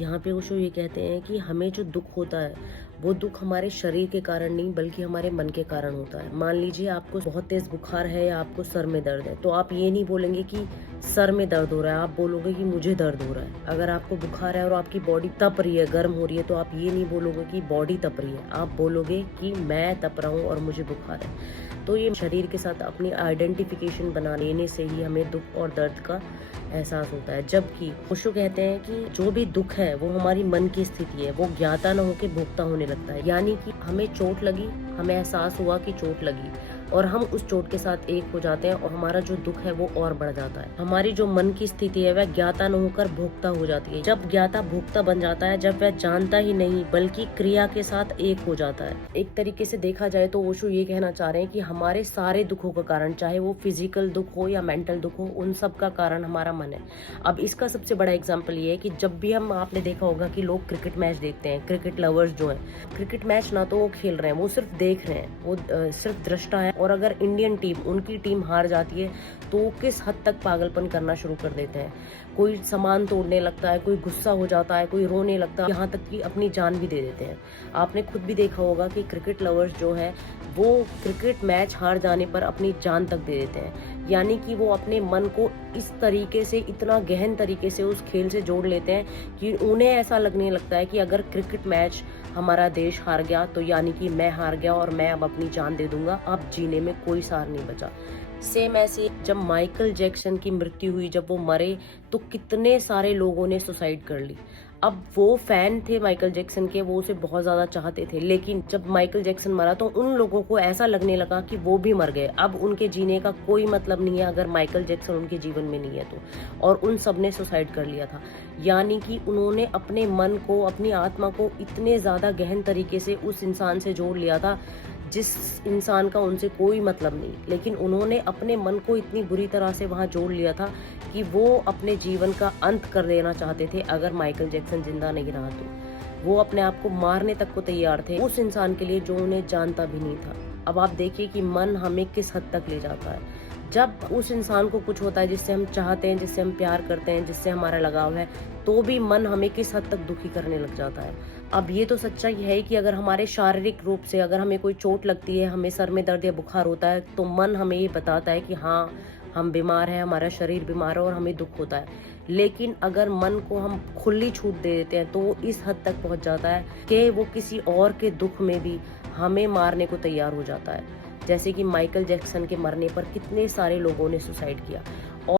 यहाँ पे ओशो ये कहते हैं कि हमें जो दुख होता है वो दुख हमारे शरीर के कारण नहीं बल्कि हमारे मन के कारण होता है। मान लीजिए आपको बहुत तेज बुखार है या आपको सर में दर्द है, तो आप ये नहीं बोलेंगे कि सर में दर्द हो रहा है, आप बोलोगे कि मुझे दर्द हो रहा है। अगर आपको बुखार है और आपकी बॉडी तप रही है, गर्म हो रही है, तो आप ये नहीं बोलोगे कि बॉडी तप रही है, आप बोलोगे कि मैं तप रहा हूँ और मुझे बुखार है। तो ये शरीर के साथ अपनी आइडेंटिफिकेशन बना लेने से ही हमें दुख और दर्द का एहसास होता है। जबकि ओशो कहते हैं कि जो भी दुख है वो हमारी मन की स्थिति है, वो ज्ञाता न होकर भोगता होने लगता है। यानी कि हमें चोट लगी, हमें एहसास हुआ कि चोट लगी और हम उस चोट के साथ एक हो जाते हैं और हमारा जो दुख है वो और बढ़ जाता है। हमारी जो मन की स्थिति है वह ज्ञाता न होकर भोक्ता हो जाती है। जब ज्ञाता भोक्ता बन जाता है, जब वह जानता ही नहीं बल्कि क्रिया के साथ एक हो जाता है। एक तरीके से देखा जाए तो ओशो ये कहना चाह रहे हैं कि हमारे सारे दुखों का कारण, चाहे वो फिजिकल दुख हो या मेंटल दुख हो, उन सब का कारण हमारा मन है। अब इसका सबसे बड़ा एग्जाम्पल ये है कि जब भी आपने देखा होगा कि लोग क्रिकेट मैच देखते हैं, क्रिकेट लवर्स जो है, क्रिकेट मैच ना तो वो खेल रहे हैं, वो सिर्फ देख रहे हैं, वो सिर्फ दृष्टा है। और अगर इंडियन टीम, उनकी टीम हार जाती है तो वो किस हद तक पागलपन करना शुरू कर देते हैं। कोई सामान तोड़ने लगता है, कोई गुस्सा हो जाता है, कोई रोने लगता है, यहाँ तक कि अपनी जान भी दे देते हैं। आपने खुद भी देखा होगा कि क्रिकेट लवर्स जो है वो क्रिकेट मैच हार जाने पर अपनी जान तक दे देते हैं। यानी कि वो अपने मन को इस तरीके से, इतना गहन तरीके से उस खेल से जोड़ लेते हैं कि उन्हें ऐसा लगने लगता है कि अगर क्रिकेट मैच हमारा देश हार गया तो यानी कि मैं हार गया और मैं अब अपनी जान दे दूंगा, अब जीने में कोई सार नहीं बचा। सेम ऐसे जब माइकल जैक्सन की मृत्यु हुई, जब वो मरे तो कितने सारे लोगों ने सुसाइड कर ली। अब वो फैन थे माइकल जैक्सन के, वो उसे बहुत ज्यादा चाहते थे, लेकिन जब माइकल जैक्सन मरा तो उन लोगों को ऐसा लगने लगा कि वो भी मर गए, अब उनके जीने का कोई मतलब नहीं है अगर माइकल जैक्सन उनके जीवन में नहीं है तो। और उन सब ने सुसाइड कर लिया था। यानी कि उन्होंने अपने मन को, अपनी आत्मा को इतने ज्यादा गहन तरीके से उस इंसान से जोड़ लिया था जिस इंसान का उनसे कोई मतलब नहीं, लेकिन उन्होंने अपने मन को इतनी बुरी तरह से वहां जोड़ लिया था कि वो अपने जीवन का अंत कर देना चाहते थे। अगर माइकल जैक्सन जिंदा नहीं रहा तो वो अपने आप को मारने तक को तैयार थे उस इंसान के लिए जो उन्हें जानता भी नहीं था। अब आप देखिए कि मन हमें किस हद तक ले जाता है। जब उस इंसान को कुछ होता है जिससे हम चाहते हैं, जिससे हम प्यार करते हैं, जिससे हमारा लगाव है, तो भी मन हमें किस हद तक दुखी करने लग जाता है। अब ये तो सच्चाई है कि अगर हमारे शारीरिक रूप से, अगर हमें कोई चोट लगती है, हमें सर में दर्द या बुखार होता है, तो मन हमें ये बताता है कि हाँ हम बीमार हैं, हमारा शरीर बीमार है और हमें दुख होता है। लेकिन अगर मन को हम खुली छूट दे देते हैं तो वो इस हद तक पहुंच जाता है कि वो किसी और के दुख में भी हमें मारने को तैयार हो जाता है। जैसे कि माइकल जैक्सन के मरने पर कितने सारे लोगों ने सुसाइड किया।